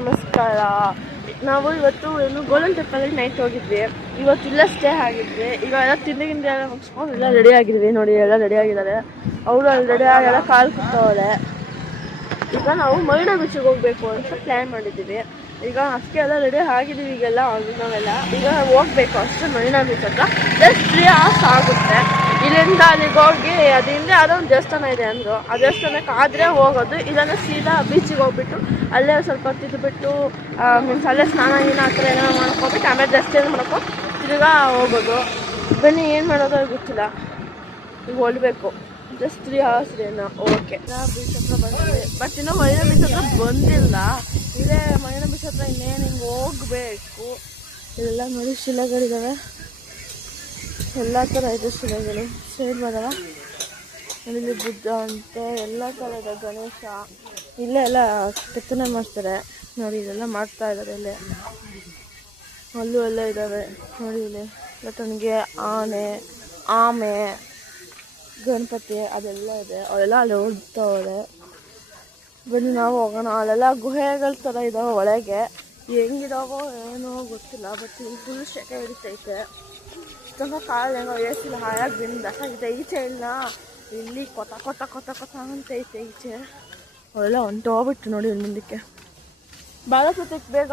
ನಮಸ್ಕಾರ. ನಾವು ಇವತ್ತು ಗೋಲ್ಡನ್ ಟೆಂಪಲ್ಗೆ ನೈಟ್ ಹೋಗಿದ್ವಿ. ಇವತ್ತು ಇಲ್ಲ ಸ್ಟೇ ಆಗಿದ್ವಿ. ಈಗ ಎಲ್ಲ ತಿಂಡಿ ಎಲ್ಲ ಮುಗಿಸ್ಕೊಂಡು ಎಲ್ಲ ರೆಡಿ ಆಗಿದ್ವಿ. ನೋಡಿ ಎಲ್ಲ ರೆಡಿ ಆಗಿದ್ದಾರೆ. ಅವರು ಅಲ್ಲಿ ರೆಡಿ ಆಗೆಲ್ಲ ಕಾಲು ಕುತ್ತವ್ರೆ. ಈಗ ನಾವು ಮೈನಾ ಬೀಚಿಗೆ ಹೋಗ್ಬೇಕು ಅಂತ ಪ್ಲ್ಯಾನ್ ಮಾಡಿದ್ದೀವಿ. ಈಗ ಅಷ್ಟೇ ಎಲ್ಲ ರೆಡಿ ಆಗಿದ್ದೀವಿ. ಈಗೆಲ್ಲ ನಾವೆಲ್ಲ ಈಗ ಹೋಗ್ಬೇಕು ಅಷ್ಟೇ. ಮೈನಾ ಬೀಚ್ ಹತ್ರ ಜಸ್ಟ್ 3 hours ಆಗುತ್ತೆ. ಇಲ್ಲಿಂದ ಅಲ್ಲಿಗೆ ಹೋಗಿ ಅದಿಂದ ಯಾವುದೋ ಒಂದು ದೇವಸ್ಥಾನ ಇದೆ ಅಂದರು. ಆ ದೇವಸ್ಥಾನಕ್ಕೆ ಆದರೆ ಹೋಗೋದು, ಇಲ್ಲಾಂದರೆ ಸೀದಾ ಬೀಚಿಗೆ ಹೋಗ್ಬಿಟ್ಟು ಅಲ್ಲೇ ಸ್ವಲ್ಪ ತಿದ್ದುಬಿಟ್ಟು ಮೀನ್ಸ್ ಅಲ್ಲೇ ಸ್ನಾನ ಗೀನ ಆ ಥರ ಏನೋ ಮಾಡ್ಕೊಬಿಟ್ಟು ಆಮೇಲೆ ಜಸ್ಟ್ ಏನು ಮಾಡ್ಕೊಂಡು ತಿರ್ಗಾ ಹೋಗೋದು. ಬನ್ನಿ ಏನು ಮಾಡೋದು ಗೊತ್ತಿಲ್ಲ. ಈಗ ಹೊರಡಬೇಕು. ಜಸ್ಟ್ 3 hours ಏನೋ. ಓಕೆ, ಬೀಚ್ ಹತ್ರ ಬಂದಿದೆ. ಬಟ್ ಇನ್ನೂ ಮೈನಾ ಬೀಚ್ ಹತ್ರ ಬಂದಿಲ್ಲ. ಇದೇ ಮೈನಾ ಬೀಚ್ ಹತ್ರ ಇನ್ನೇನು ಹಿಂಗೆ ಹೋಗಬೇಕು. ಇಲ್ಲೆಲ್ಲ ನೋಡಿ ಶಿಲೆಗಳಿದ್ದಾವೆ. ಎಲ್ಲ ಥರ ಇದೆ ಶಿಲೆಗಳು. ಸೇರ್ ಬರಲ್ಲ. ಇಲ್ಲಿ ಬುದ್ಧ ಅಂತೆ ಎಲ್ಲ ಥರ ಇದೆ. ಗಣೇಶ ಇಲ್ಲೇ ಎಲ್ಲ ಕೆತ್ತನೆ ಮಾಡ್ತಾರೆ ನೋಡಿ. ಇದೆಲ್ಲ ಮಾಡ್ತಾ ಇದ್ದಾರೆ ಇಲ್ಲೇ. ಅಲ್ಲೂ ಎಲ್ಲ ಇದ್ದಾವೆ ನೋಡಿ. ಇಲ್ಲಿ ಲಟಣಿಗೆ ಆಮೆ ಗಣಪತಿ ಅದೆಲ್ಲ ಇದೆ. ಅವರೆಲ್ಲ ಅಲ್ಲಿ ಓಡ್ತಾವ್ರೆ. ಬನ್ನಿ ನಾವು ಹೋಗೋಣ. ಅಲ್ಲೆಲ್ಲ ಗುಹೆಗಳ ಥರ ಇದಾವೆ ಒಳಗೆ. ಹೆಂಗಿದಾವೋ ಏನೋ ಗೊತ್ತಿಲ್ಲ. ಬಟ್ ಇಲ್ಲಿ ಫುಲ್ ಸೆಕೆ ಹಿಡಿತೈತೆ. ತುಂಬ ಕಾಲು ಹೆಂಗೋ ಏಸಿಲ್ಲ ಹಾಯಾಗಿ ಬಿಂದಾಗಿದೆ. ಈಚೆ ಇಲ್ಲ, ಇಲ್ಲಿ ಕೊತ ಕೊತ ಕೊತ ಕೊತ ಅಂತೈತೆ ಈಚೆ. ಅವರೆಲ್ಲ ಹೊಂಟೋಗ್ಬಿಟ್ಟು ನೋಡಿ ಇಲ್ಲಿ ಮುಂದಕ್ಕೆ. ಭಾಳ ಸತ್ಯಕ್ಕೆ ಬೇಗ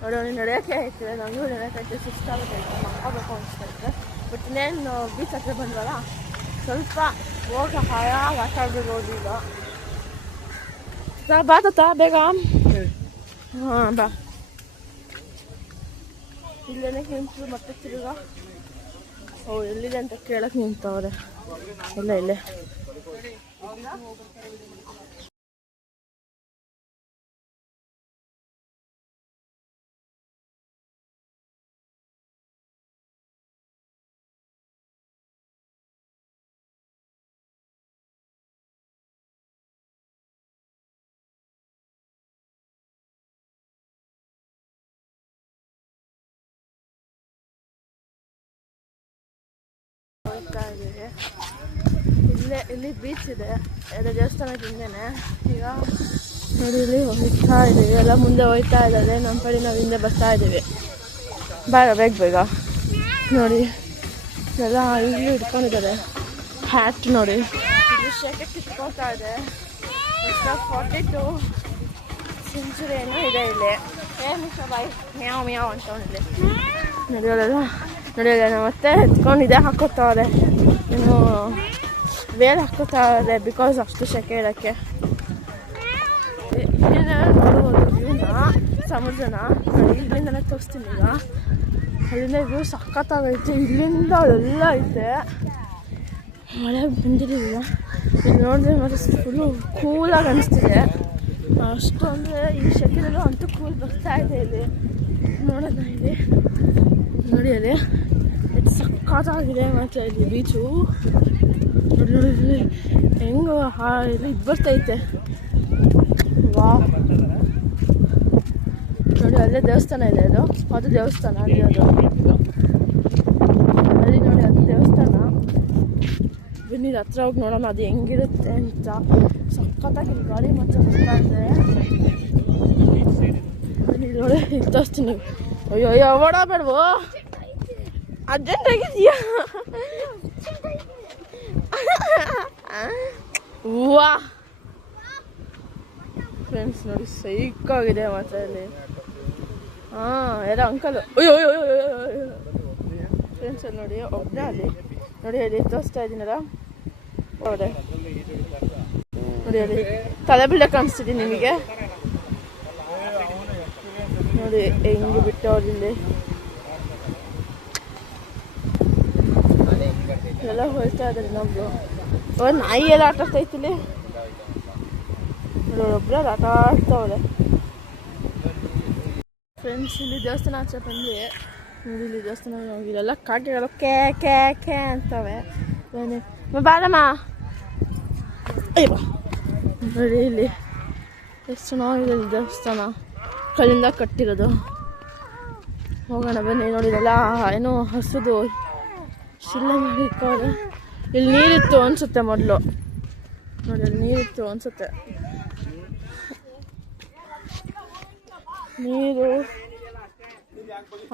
ನೋಡಿ. ಅವ್ನಿಗೆ ನಡೆಯೋಕ್ಕೆ ಐತೆ, ನನಗೂ ನಡೆಯೋಕ್ಕೈತೆ. ಸುಸ್ತಾಗುತ್ತೆ, ಮಕ್ಕೋಬೇಕು ಅನಿಸ್ತೈತೆ. ಬಟ್ ಇನ್ನೇನು ಬೀಚ್ ಹತ್ರ ಬಂದ್ವಲ್ಲ, ಸ್ವಲ್ಪ ಹೋಗ ಹಾಯಾಗಿ ಆಟ ಆಡ್ಬಿಡ್ಬೋದು ಈಗ. ಬಾ ತಾತ ಬೇಗ. ಹಾಂ ಬಾ. ಇಲ್ಲೇನೆ ನಿಂತು ಮತ್ತೆ ತಿರುಗಾ ಎಲ್ಲಿದೆ ಅಂತ ಕೇಳಕ್ಕೆ ನಿಂತವ್ರೆ. ಇಲ್ಲ ಇಲ್ಲೇ. ಹೋಗ್ತಾ ಇದ್ದೀವಿ. ಇಲ್ಲಿ ಬೀಚ್ ಇದೆ. ಎಲ್ಲ ದೇವಸ್ಥಾನದ ಹಿಂದೆನೆ. ಈಗ ನೋಡಿ ಇಲ್ಲಿ ಹೋಗ್ತಾ ಇದ್ದೀವಿ. ಎಲ್ಲ ಮುಂದೆ ಹೋಗ್ತಾ ಇದ್ದಾರೆ. ನಮ್ಮ ಕಡೆ ನಾವು ಹಿಂದೆ ಬರ್ತಾ ಇದ್ದೀವಿ. ಬೇಗ ಬೇಗ ನೋಡಿ. ಎಲ್ಲ ಈಗಲೂ ಇಟ್ಕೊಂಡಿದ್ದಾರೆ ಹ್ಯಾಟ್ ನೋಡಿ. ಇಲ್ಲಿ ಶೆಕೆ ಕಿತ್ಕೊಳ್ತಾ ಇದೆ. 42 ಸೆಂಚುರಿ ಏನೋ ಇದೆ ಇಲ್ಲಿ. ಬಾಯ್ ಮ್ಯಾವ್ ಮ್ಯಾವ್ ಅಂತವನಿಲ್ಲಿ ನಡೆಯೋಲ್ಲ. ನಡೆಯೋಲ್ಲ ಮತ್ತೆ ಎತ್ಕೊಂಡಿದೆ ಹಾಕೋತಾವ್ರೆ. ಏನು ವೇಲ್ ಹಾಕೋತಾವ್ರೆ ಬಿಕಾಸ್ ಅಷ್ಟು ಶೆಕೆ ಇರೋಕ್ಕೆ. ಇಲ್ಲಿಂದ ನೋಡ್ಬೋದು ವ್ಯೂನ, ಸಮುದ್ರನ ನೋಡಿ. ಇಲ್ಲಿಂದನೇ ತೋರಿಸ್ತೀನಿ ಈಗ. ಅಲ್ಲಿಂದ ವ್ಯೂ ಸಖತ್ತಾಗೈತೆ. ಇಲ್ಲಿಂದ ಎಲ್ಲ ಐತೆ. ಮಳೆ ಬಂದಿರಲಿಲ್ಲ. ಇಲ್ಲಿ ನೋಡಿದ್ರೆ ಮತ್ತೆ ಫುಲ್ಲು ಕೂಲಾಗಿ ಅನಿಸ್ತಿದೆ. ಅಷ್ಟು ಅಂದರೆ ಈ ಶೆಕೆದಲ್ಲೂ ಅಂತೂ ಕೂಲ್ ಬರ್ತಾ ಇದೆ. ಇಲ್ಲಿ ನೋಡೋಣ. ಇಲ್ಲಿ ನೋಡಿ ಅಲ್ಲಿ ಇದು ಸಖತ್ತಾಗಿದೆ. ಮತ್ತು ಇಲ್ಲಿ ಬೀಚು ನೋಡಿ ನೋಡಿ ಇಲ್ಲಿ ಹೆಂಗೆ ಇಲ್ಲಿ ಇದು ಬರ್ತೈತೆ. ವಾ ನೋಡಿ ಅಲ್ಲೇ ದೇವಸ್ಥಾನ ಇದೆ. ಅದು ದೇವಸ್ಥಾನ ಅಲ್ಲಿ. ಅಲ್ಲಿ ನೋಡಿ ಅದು ದೇವಸ್ಥಾನ. ಬನ್ನಿ ಹತ್ರ ಹೋಗಿ ನೋಡೋಣ ಅದು ಹೆಂಗಿರುತ್ತೆ ಅಂತ. ಸಖತ್ತಾಗಿ ಗಾಳಿ ಮಾತ್ರ ಬರ್ತಾ ಇದೆ. ಬನ್ನಿ ನೋಡಿ ಇದು ತೋರಿಸ್ತೀನಿ. ಅಯ್ಯೋ ಓಡಾಬೇಡ್ವೋ, ಅರ್ಜೆಂಟಾಗಿದೆಯಾ? ವಾ ಫ್ರೆಂಡ್ಸ್ ನೋಡಿ ಸೈಕಾಗಿದೆ ಮಾತ್ರ ಇಲ್ಲಿ. ಹಾಂ ಎಲ್ಲ ಅಂಕಲು. ಅಯ್ಯೋ ಫ್ರೆಂಡ್ಸ್ ಅಲ್ಲಿ ನೋಡಿ ಒಬ್ಬನೇ ಅಲ್ಲಿ ನೋಡಿ. ಅಲ್ಲಿ ತೋರಿಸ್ತಾ ಇದ್ದೀನಲ್ಲ ಹೌದೇ ನೋಡಿ. ಅಲ್ಲಿ ತಲೆ ಬೀಳ ಕಾಣಿಸ್ತಿದ್ದೀನಿ ನಿಮಗೆ ನೋಡಿ. ಹೆಂಗೆ ಬಿಟ್ಟವ್ರಲ್ಲಿ ಎಲ್ಲ ಹೋಗ್ತಾ ಇದ್ದಾರೆ. ಇನ್ನೊಬ್ರು ನಾಯಿ ಎಲ್ಲ ಆಟ ಆಡ್ತೈತಿಲ್ಲಿ ನೋಡಿ. ಒಬ್ಬರು ಆಟ ಆಡ್ತಾವ್ರೆ ಫ್ರೆಂಡ್ಸ್. ಇಲ್ಲಿ ದೇವಸ್ಥಾನ ಆಚೆ ಬಂದು ನೋಡಿ. ಇಲ್ಲಿ ದೇವಸ್ಥಾನ ಹೋಗಿಲ್ಲ. ಕಾಟಿಗಳು ಕೆ ಕೆ ಕೆ ಅಂತವೆ. ಬಾರಮ್ಮ ಅಯ್ಯೋ ನೋಡಿ. ಇಲ್ಲಿ ಎಷ್ಟು ಚೆನ್ನಾಗಿದೆ ದೇವಸ್ಥಾನ. ಕಲ್ಲಿಂದ ಕಟ್ಟಿರೋದು. ಹೋಗೋಣ ಬನ್ನಿ. ನೋಡಿದಲ್ಲ ಏನೋ ಹಸುದು ಶಿಲೆ ಮಾಡಿರ್ತಾರೆ. ಇಲ್ಲಿ ನೀರಿತ್ತು ಅನಿಸುತ್ತೆ ಮೊದಲು ನೋಡಿ. ಅಲ್ಲಿ ನೀರಿತ್ತು ಅನಿಸುತ್ತೆ. ನೀರು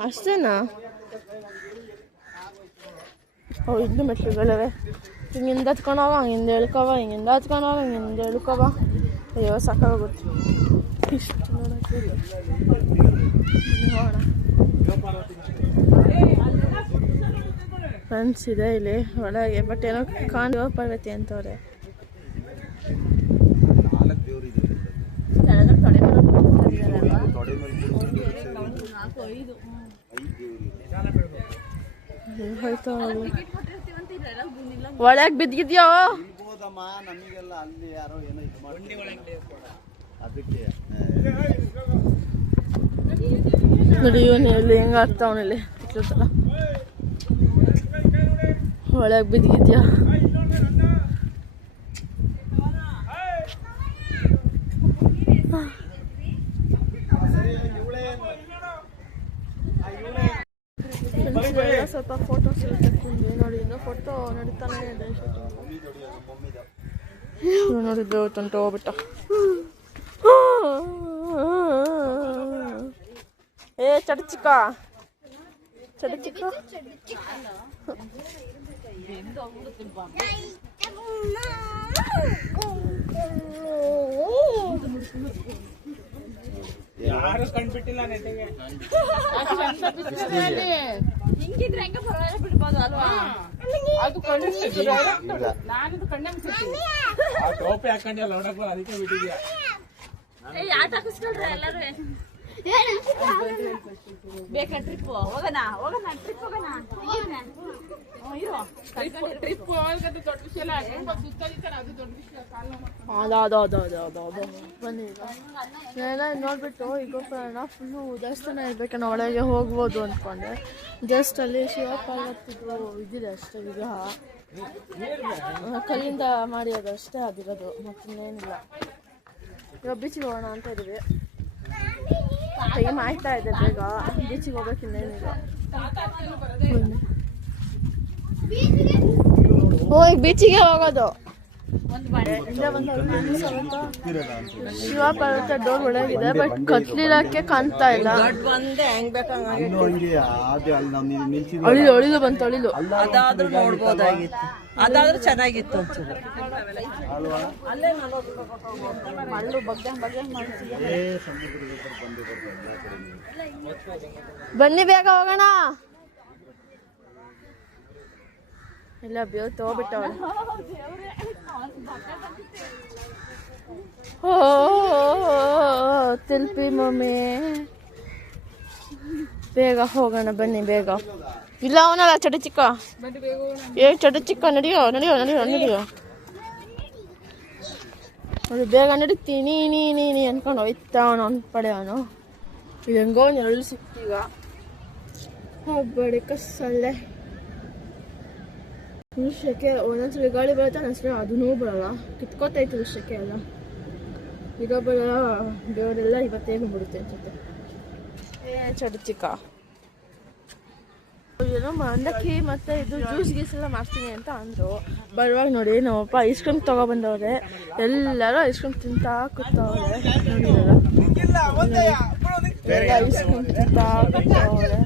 ಅಷ್ಟೇನಾ? ಇನ್ನು ಮೆಟ್ಲುಗಳವೆ. ಹಿಂಗಿಂದ ಹತ್ಕೊಂಡವ, ಹಿಂಗಿಂದ ಎಳ್ಕವ, ಹಿಂಗಿಂದ ಹತ್ಕೊಂಡವ, ಹಿಂಗಿಂದ ಎಳ್ಕವ. ಅಯ್ಯೋ ಸಾಕಾಗುತ್ತೆ ಇಷ್ಟು ನೋಡೋಕ್ಕೆ. ಫ್ರೆಂಡ್ಸ್ ಇದೆ ಇಲ್ಲಿ ಒಳಗೆ, ಬಟ್ ಏನೋ ಕಾಣುವ ಪಾರ್ವತಿ ಅಂತವ್ರೆ. ಒಳಗೆ ಬಿದ್ದಿದ್ಯೋ ನೋಡಿ ಇವನು ಎಲ್ಲಿ ಹೆಂಗ ಆಗ್ತಾವನಲ್ಲಿ ಒಳಗೆ ಬಿದ್ದಿದ್ಯಾ. ಸ್ವಲ್ಪ ಫೋಟೋಸ್ ಎಲ್ಲ ತಕ್ಕೊಂಡ್ವಿ ನೋಡಿ. ಇನ್ನೂ ಫೋಟೋ ನಡೀತಾನೆ ಇದೆ. ನೋಡಿದ್ದು ತಂಟು ಹೋಗ್ಬಿಟ್ಟ. ಏ ಚಡಚಿಕ್ಕ ಚಡಚಿಕ್ಕ ಯಾರು ಕಂಡ್ಬಿಟ್ಟಿಲ್ಲ ನೆಟ್ಟಿಗೆ. ಹಿಂಗಿದ್ರೆ ಹೆಂಗ ಪರವಾಗಿಲ್ಲ ಬಿಡ್ಬೋದು ಅಲ್ವಾ? ಅದು ನಾನಿದು ಕಣ್ಣೆ ಮುಚ್ಚಿರ್ತೀನಿ. ಆ ಟೋಪಿ ಹಾಕೊಂಡ್ಯಲ್ಲ ನೋಡಕ್ ಅದಕ್ಕೆ ಬಿಟ್ಟಿದ್ಯಾ. ಆಟ ಹಾಕಿಸ್ಕೊಳ್ರಿ ಎಲ್ಲರೂ. ಬೇಕಾ ಟ್ರಿಪ್ ಹೋಗೋಣ? ಹೋಗೋಣ ಟ್ರಿಪ್ ಹೋಗೋಣ. ಟ್ರಿಪ್ ಹೋಗೋದು ದೊಡ್ಡ ವಿಷಯ ಅಲ್ಲ, ಸುತ್ತಲಿತಾರೆ ಅದು ದೊಡ್ಡ ವಿಷಯ. ಬನ್ನಿ ಎಲ್ಲ ನೋಡ್ಬಿಟ್ಟು ಈಗ ಬರೋಣ. ಫುಲ್ಲು ದೇವಸ್ಥಾನ ಇರ್ಬೇಕನ್ನ ಒಳಗೆ ಹೋಗ್ಬೋದು ಅಂದ್ಕೊಂಡೆ. ಜಸ್ಟ್ ಅಲ್ಲಿ ಶಿವ ಪಾರ್ವತಿದು ಇದಿದೆ ಅಷ್ಟೇ, ವಿಗ್ರಹ ಕಲ್ಲಿಂದ ಮಾಡಿರೋದು ಅಷ್ಟೇ ಅದಿರೋದು, ಮತ್ತಿನ್ನೇನಿಲ್ಲ. ಇವಾಗ ಬೀಚಿಗೆ ಹೋಗೋಣ ಅಂತ ಇದೀವಿ. ಟೈಮ್ ಆಯ್ತಾ ಇದೆ, ಬೇಗ ಬೀಚಿಗೆ ಹೋಗ್ಬೇಕು. ಇನ್ನೇನಿಲ್ಲ. ಈಗ ಬೀಚಿಗೆ ಹೋಗೋದು. ಶಿವ ಪಾರ್ವತಿ ಡೋರ್ ಒಳಗಿದೆ, ಬಟ್ ಕತ್ಲಿಡಕ್ಕೆ ಕಾಣ್ತಾ ಇಲ್ಲ. ಅಳಿಲು ಬಂತು, ಅಳಿಲು. ಅದಾದ್ರೂ ನೋಡ್ಬೋದಾಗಿತ್ತು, ಅದಾದ್ರೂ ಚೆನ್ನಾಗಿತ್ತು. ಬನ್ನಿ ಬೇಗ ಹೋಗೋಣ. ಇಲ್ಲ ಬೇವು ತಗೋಬಿಟ್ಟವಳೆ. ಓ ತಿಲ್ಪಿ ಮಮ್ಮಿ, ಬೇಗ ಹೋಗೋಣ ಬನ್ನಿ ಬೇಗ. ಇಲ್ಲ ಅವನಲ್ಲ ಚಟ ಚಿಕ್ಕ, ಚಟ ಚಿಕ್ಕ. ನಡಿಯೋ ನಡಿಯೋ ನಡಿಯೋ ನಡಿಯೋ ನೋಡಿ, ಬೇಗ ನಡೀತೀನಿ ನೀ ಅನ್ಕೊಂಡು ಹೋಯ್ತಾ ಅವನು ಅವ್ನು ಪಡೆ. ಅವನು ಇದು ಹೆಂಗೋ ನೆರಳು ಸಿಕ್ತೀಗ. ಬಡಿ ಕಸಲ್ಲೇ ಶೆಕೆ. ಒಂದೊಂದ್ಸಲ ಗಾಳಿ ಬರುತ್ತೆ, ಒಂದೊಂದ್ಸಲ ಅದನ್ನೂ ಬರಲ್ಲ. ಕಿತ್ಕೋತೈತೆ ಶೆಕೆ ಎಲ್ಲ. ಈಗ ಬರಲ್ಲ, ಬೇವರೆಲ್ಲ ಇವತ್ತೇ ಬಂದ್ಬಿಡುತ್ತೆ ಅನ್ಸುತ್ತೆ. ಚಟ ಚಿಕ್ಕ ಏನೋ ಮಂಡಕ್ಕಿ ಮತ್ತೆ ಇದು ಜ್ಯೂಸ್ ಗೀಸ್ ಎಲ್ಲ ಮಾಡ್ತೀನಿ ಅಂತ ಅಂದರು. ಬರುವಾಗ ನೋಡಿ ನಮ್ಮಪ್ಪ ಐಸ್ ಕ್ರೀಮ್ ತಗೊಬಂದವ್ರೆ. ಎಲ್ಲರೂ ಐಸ್ ಕ್ರೀಮ್ ತಿಂತಾ ಕೂತವ್ರೆ. ಐಸ್ ಕ್ರೀಮ್ ತಿಂತಾ ಕೂತವ್ರೆ.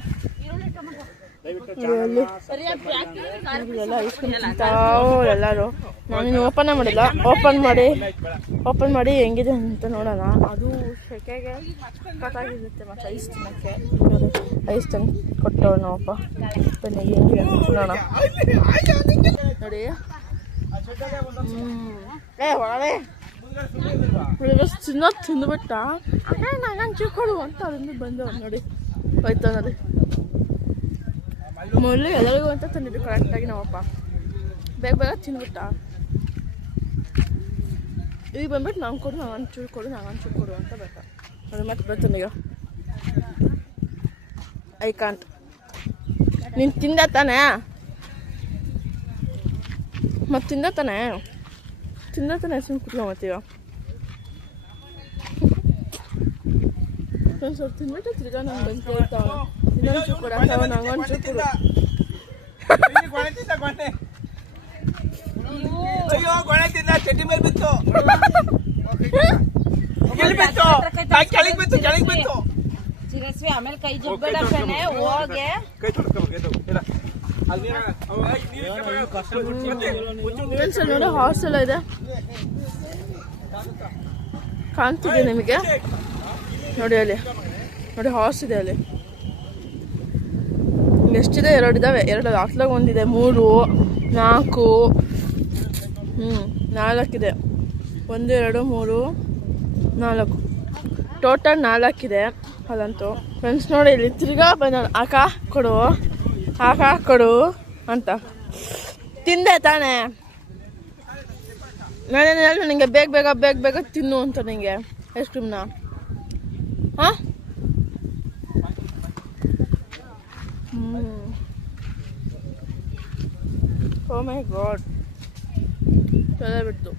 ಐಸ್ ಕ್ರೀಮ್ ತಿಂತಾವ್ರೆ ಎಲ್ಲರೂ. ನಾನಿನ್ನು ಓಪನ್ ಮಾಡಿಲ್ಲ. ಓಪನ್ ಮಾಡಿ ಹೆಂಗಿದೆ ಅಂತ ನೋಡೋಣ. ಅದು ಸೆಕೆಗೆ ಕಟ್ಟಾಗಿರುತ್ತೆ ಮತ್ತು ಐಸ್ ತಿನ್ನೋಕ್ಕೆ. ಐಸ್ ತಂದು ಕೊಟ್ಟವ್ರು ನಮ್ಮಪ್ಪ. ಬನ್ನಿ ಹೆಂಗಿದೆ ನೋಡೋಣ. ನೋಡಿ ಒಳಗೆ ತಿಂದುಬಿಟ್ಟ. ನಾನು ಚಿಕ್ಕೋಡು ಅಂತ ಅದನ್ನು ಬಂದವ್ರು ನೋಡಿ. ಹೋಯ್ತು ನೋಡಿ. ಮೊದಲು ಎಲ್ಲರಿಗೂ ಅಂತ ತಂದಿದ್ದು ಕರೆಕ್ಟಾಗಿ ನಮ್ಮಪ್ಪ. ಬೇಗ ತಿಂದ್ಬಿಟ್ಟ. ಈಗ ಬಂದ್ಬಿಟ್ಟು ನಂಗೆ ಕೊಡು, ನಂಗೆ ಒಂಚೂರು ಕೊಡು ಅಂತ ಬೇಕಾ. ಅದು ಮತ್ತೆ ಬರ್ತಾನೆ ಈಗ. I can't. ನೀನು ತಿಂದ ತಾನೆ? ಮತ್ತೆ ತಿಂದ ತಾನೆ ಸುಮ್ಮನೆ ಕುತ್ಕೊ ಮತ್ತೀಗ. ಒಂದು ಸ್ವಲ್ಪ ತಿಂದ್ಬಿಟ್ಟು ತಿರ್ಗಾ ನಂಗೆ ಬಂದು ಕೇಳ್ತಾವ. ಇನ್ನೊಂಚೂರು ಕೊಡ, ನಂಗೊಂಚೂರು ಕೊಡು. ಅಯ್ಯೋ ಗೊಳೆ ತಿಂದ, ಚಟ್ನಿ ಮೇಲೆ ಬಿತ್ತು. ಕೆಳಗೆ ಬಿತ್ತು. ಆಮೇಲೆ ಕೈ ಜಬ್ಬೇಡ ಕಣೆ ಹೋಗೆ ಕೈ ತೊಳ್ಕೊಬೇಕು ಇಲ್ಲ ಅಲ್ಲಿ ಕಷ್ಟ ನೋಡಿ ಹಾಸ್ಟೆಲ್ ಇದೆ ಕಾಣ್ತಿದೆ ನಿಮಗೆ ನೋಡಿ ಅಲ್ಲಿ ನೋಡಿ ಹಾಸ್ ಇದೆ ಅಲ್ಲಿ ಎಷ್ಟಿದೆ 2 ಇದಾವೆ 2 ಹಾಸ್ಲಾಗ ಒಂದಿದೆ 3 4 4 ಇದೆ 1 2 3 4 ಟೋಟಲ್ 4 ಇದೆ ಅದಂತೂ ಫ್ರೆಂಡ್ಸ್ ನೋಡಿ ಇಲ್ಲಿ ತಿರ್ಗಾ ಬಂದ ಆಕ ಕೊಡು ಅಂತ ತಿಂದೆ ತಾನೇ ನಾನೇನು ಹೇಳಿ ನಿಂಗೆ ಬೇಗ ತಿನ್ನು ಅಂತ ನಿಂಗೆ ಐಸ್ ಕ್ರೀಮ್ನ ಹಾಂ ಓ ಮೈ ಗಾಡ್ ತಲೆ ಬಿಡ್ತು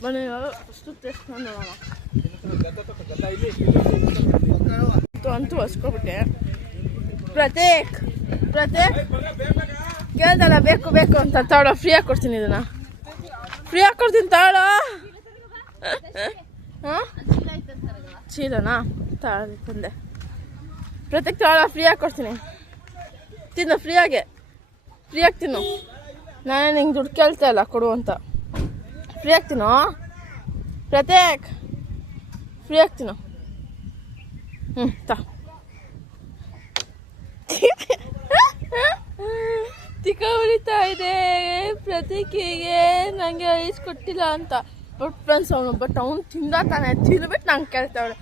ಬನ್ನಿ ಅಷ್ಟು ಟೇಸ್ಟ್ ನೋಡೋಣ ಅಂತೂ ಹಸ್ಕೊಬಿಟ್ಟೆ ಪ್ರತೀಕ್ ಕೇಳ್ದಲ್ಲ ಬೇಕು ಅಂತ ತಾಳೋ ಫ್ರೀಯಾಗಿ ಕೊಡ್ತೀನಿ ಇದನ್ನ ಫ್ರೀಯಾಗಿ ಕೊಡ್ತೀನಿ ತಾಳೋ ಹಾಂ ಚೀಲನಾ ತಾಳಿ ತಂದೆ ಪ್ರತೀಕ್ ತಾಳ ಫ್ರೀಯಾಗಿ ಕೊಡ್ತೀನಿ ತಿನ್ನು ಫ್ರೀಯಾಗಿ ತಿನ್ನು ನಾನೇ ನಿಂಗೆ ದುಡ್ಡು ಕೇಳ್ತಾ ಇಲ್ಲ ಕೊಡು ಅಂತ ಫ್ರೀಯಾಗಿ ತಿನ್ನು ಪ್ರತೀಕ್ ಫ್ರೀಯಾಗಿ ತಿನ್ನು ತಿಕ್ಕ ಉಳಿತಾ ಇದೆ ಪ್ರತೀಕಿಗೆ ನನಗೆ ಐಸ್ ಕೊಟ್ಟಿಲ್ಲ ಅಂತ ಬಟ್ ಫ್ರೆಂಡ್ಸ್ ಅವನು ತಿಂದಾತಾನೆ ತಿಂದ್ಬಿಟ್ಟು ನಂಗೆ ಕೇಳ್ತಾವಳೆ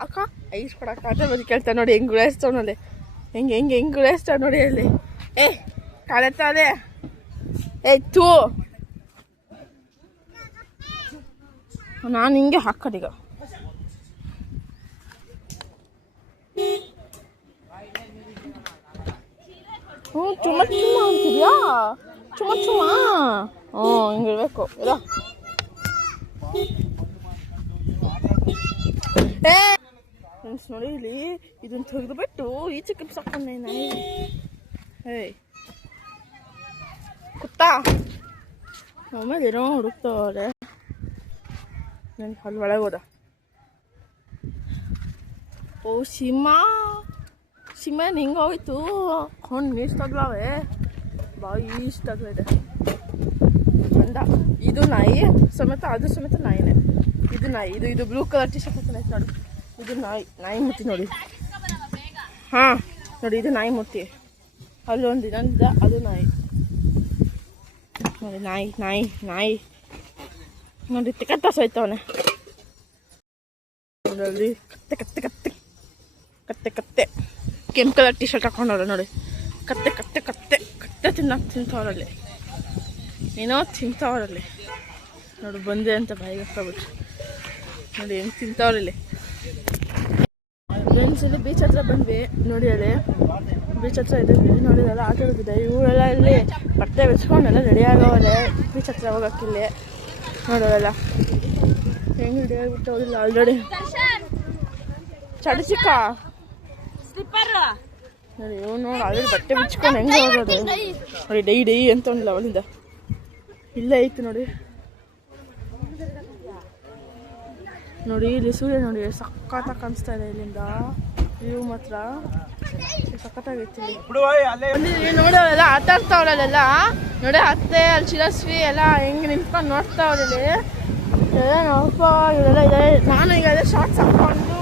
ಅಕ್ಕ ಐಸ್ ಕೊಡಕ್ಕ ಅಂತ ಬಂದು ಕೇಳ್ತಾನೆ ನೋಡಿ ಹೆಂಗೆ ಗುಳಾಯಿಸ್ತಾವ ನೋಡಿ ಹೆಂಗೆ ಗುಳಾಯಿಸ್ತಾವ ನೋಡಿ ಅಲ್ಲಿ ಕಾಣುತ್ತಾನೆ ತೂ ನಾನು ಹಿಂಗೆ ಹಾಕೋದೀಗ ಚುಮ್ಮ ಅಂತಿದ್ಯಾ ಚುಮ್ಮ ಹಿಂಗಿರ್ಬೇಕು ಇಲ್ಲ ಫ್ರೆಂಡ್ಸ್ ನೋಡಿ ಇಲ್ಲಿ ಇದನ್ನ ತೆಗೆದುಬಿಟ್ಟು ಈಚೆ ಕಿಪ್ಸಾಕೊಂಡೆ ನಾಯಿ ಕುತ್ತಾ ಆಮೇಲೆ ಏನೋ ಹುಡುಕ್ತವ್ರೆ ನನ್ನ ಅಲ್ಲಿ ಒಳಗೆ ಹೋದ ಓ ಸಿಂಹ ಹಿಂಗೆ ಹೋಯ್ತು ನೀರು ತಗ್ಲಾವೆ ಬಾಯಿ ಇಷ್ಟ ತಗ್ಲಿದೆ ಚಂದ ಇದು ನಾಯಿ ಸಮೇತ ಅದು ಸಮೇತ ನಾಯಿನೇ ಇದು ನಾಯಿ ಇದು ಬ್ಲೂ ಕಲರ್ ಟಿ ಶರ್ಟ್ ಹಾಕೊಂಡೈತೆ ನೋಡಿ ಇದು ನಾಯಿ ಮುಟ್ಟಿ ನೋಡಿ ಹಾಂ ನೋಡಿ ಇದು ನಾಯಿ ಮುಟ್ಟಿ ಅಲ್ಲೊಂದು ಇನ್ನೊಂದಿದೆ ಅದು ನಾಯಿ ನೋಡಿ ನಾಯಿ ನೋಡಿ ಕಟ್ಟಾಸ ಹೋಯ್ತವನೆ ನೋಡಿ ಕತ್ತೆ ಕೆಂಪು ಕಲರ್ ಟಿ ಶರ್ಟ್ ಹಾಕೊಂಡವ್ರೆ ನೋಡಿ ಕತ್ತೆ ತಿಂತವ್ರಲ್ಲಿ ಏನೋ ತಿಂತವ್ರಲ್ಲಿ ನೋಡಿ ಬಂದೆ ಅಂತ ಬಾಯಿಗೆ ಹಾಕ್ಬಿಟ್ರು ನೋಡಿ ಹೆಂಗೆ ತಿಂತವ್ರಲ್ಲಿ ಫ್ರೆಂಡ್ಸಲ್ಲಿ ಬೀಚ್ ಹತ್ರ ಬಂದ್ವಿ ನೋಡಿ ಅಲ್ಲಿ ಬೀಚ್ ಹತ್ರ ಇದ್ದೀವಿ ನೋಡಿ ಎಲ್ಲ ಆಟ ಆಡ್ತಿದ್ದೆ ಇವರೆಲ್ಲ ಇಲ್ಲಿ ಬಟ್ಟೆ ಬಿಚ್ಕೊಂಡೆಲ್ಲ ರೆಡಿ ಆಗೋವರೆ ಬೀಚ್ ಹತ್ರ ಹೋಗೋಕ್ಕಿಲ್ಲಿ ನೋಡೋವೆಲ್ಲ ಹೆಂಗೆ ರೆಡಿ ಆಗಿಬಿಟ್ಟು ಹೋಗಿಲ್ಲ ಆಲ್ರೆಡಿ ಚಡಿಸಿಕ್ಕ ನೋಡಿ ಇವ್ ನೋಡಿ ಆಲ್ರೆಡಿ ಬಟ್ಟೆ ಬಿಚ್ಕೊಂಡು ಹೆಂಗೆ ಹೋಗೋದು ನೋಡಿ ಡೈ ಅಂತ ಉಂಡಿಲ್ಲ ಅವಳಿಂದ ಇಲ್ಲೇ ಐತೆ ನೋಡಿ ಇಲ್ಲಿ ಸೂರ್ಯ ನೋಡಿ ಸಖತ್ತಾಗಿ ಕಾಣಿಸ್ತಾ ಇದೆ ಇಲ್ಲಿಂದ ವ್ಯೂ ಮಾತ್ರ ಸಖತ್ತಾಗೈತಿ ಇಲ್ಲಿ ನೋಡೋರೆಲ್ಲ ಆಟ ಆಡ್ತಾವ್ರಲ್ಲೆಲ್ಲ ನೋಡಿ ಅತ್ತೆ ಅಲ್ಲಿ ಶಿರಸ್ವಿ ಎಲ್ಲ ಹೆಂಗೆ ನಿಂತ್ಕೊಂಡು ನೋಡ್ತಾವ್ರಲ್ಲಿ ನೋಡಪ್ಪ ಇವರೆಲ್ಲ ಇದೆ ನಾನು ಈಗ ಅದೇ ಶಾರ್ಟ್ಸ್ ಹಾಕ್ಕೊಂಡು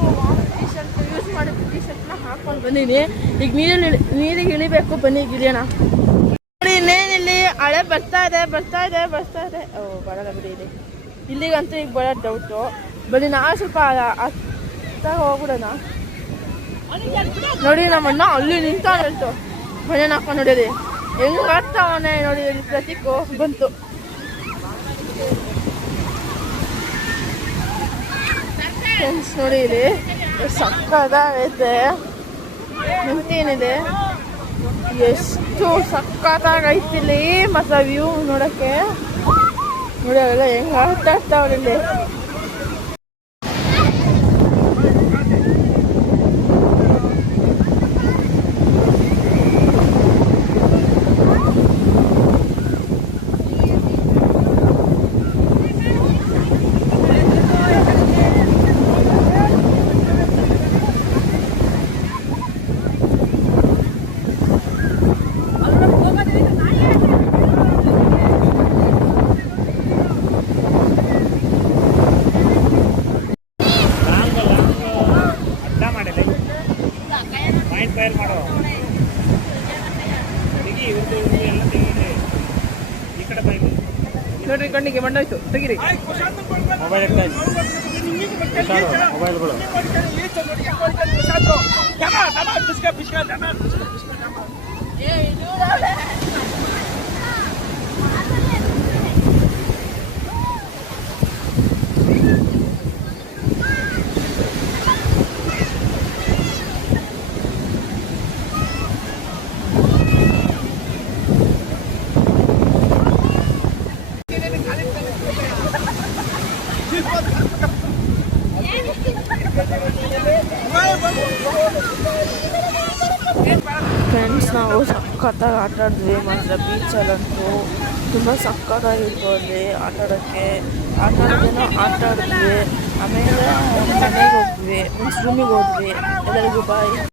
ಟಿ ಶರ್ಟ್ ಯೂಸ್ ಮಾಡಿದ್ದು ಟಿ ಶರ್ಟ್ನ ಹಾಕ್ಕೊಂಡು ಬಂದೀನಿ ಈಗ ನೀರಿಗೆ ಇಳಿಬೇಕು ಬನ್ನಿ ಈಗ ಇಳಿಯೋಣ ನೋಡಿ ಇನ್ನೇನಿಲ್ಲಿ ಹಳೆ ಬರ್ತಾ ಇದೆ ಓ ಬರಲ್ಲ ಬಿಡಿ ಇಲ್ಲಿ ಇಲ್ಲಿಗಂತೂ ಈಗ ಬರೋದು ಡೌಟು ಬನ್ನಿ ನಾ ಸ್ವಲ್ಪ ಹತ್ತಾಗ ಹೋಗ್ಬಿಡೋಣ ನೋಡಿ ನಮ್ಮಣ್ಣ ಅಲ್ಲಿ ನಿಂತಾವ ಹೇಳ್ತು ಮನೇನ ಹಾಕೊಂಡು ನೋಡಿರಿ ಹೆಂಗೆ ಮಾಡ್ತಾವನೆ ನೋಡಿ ಇಲ್ಲಿ ಪ್ರತೀಕು ಬಂತು ಫ್ರೆಂಡ್ಸ್ ನೋಡಿ ಇಲ್ಲಿ ಸಕ್ಕತ್ತಾಗೈತೆ ನಿಂತೇನಿದೆ ಎಷ್ಟು ಸಕ್ಕತ್ತಾಗೈತಿ ಇಲ್ಲಿ ಮತ್ತು ವ್ಯೂ ನೋಡೋಕ್ಕೆ ನೋಡಿ ಅವೆಲ್ಲ ಹೆಂಗೆ ಆಟ ಆಡ್ತಾವ್ರಿ ಇಲ್ಲಿ ನೋಡ್ರಿ ಕಣ್ಣಿಗೆ ಮಣ್ಣೋಯ್ತು ತೆಗಿರಿ. ಮೊಬೈಲ್ ಇಡ್ತಾ ಮೊಬೈಲ್ಗಳು ಫ್ರೆಂಡ್ಸ್, ನಾವು ಸಖತ್ತಾಗಿ ಆಟ ಆಡಿದ್ವಿ ಮಾತ್ರ. ಬೀಚಲ್ಲಂತೂ ತುಂಬ ಸಖತ್ತಾಗಿತ್ತು ಅಲ್ಲಿ ಆಟ ಆಡೋಕ್ಕೆ ಆಡಿದ್ವಿ. ಆಮೇಲೆ ಮನೆಗೆ ಹೋದ್ವಿ, ಮೀನ್ಸ್ ರೂಮಿಗೆ ಹೋದ್ವಿ. ಎಲ್ಲರಿಗೂ ಬಾಯ್.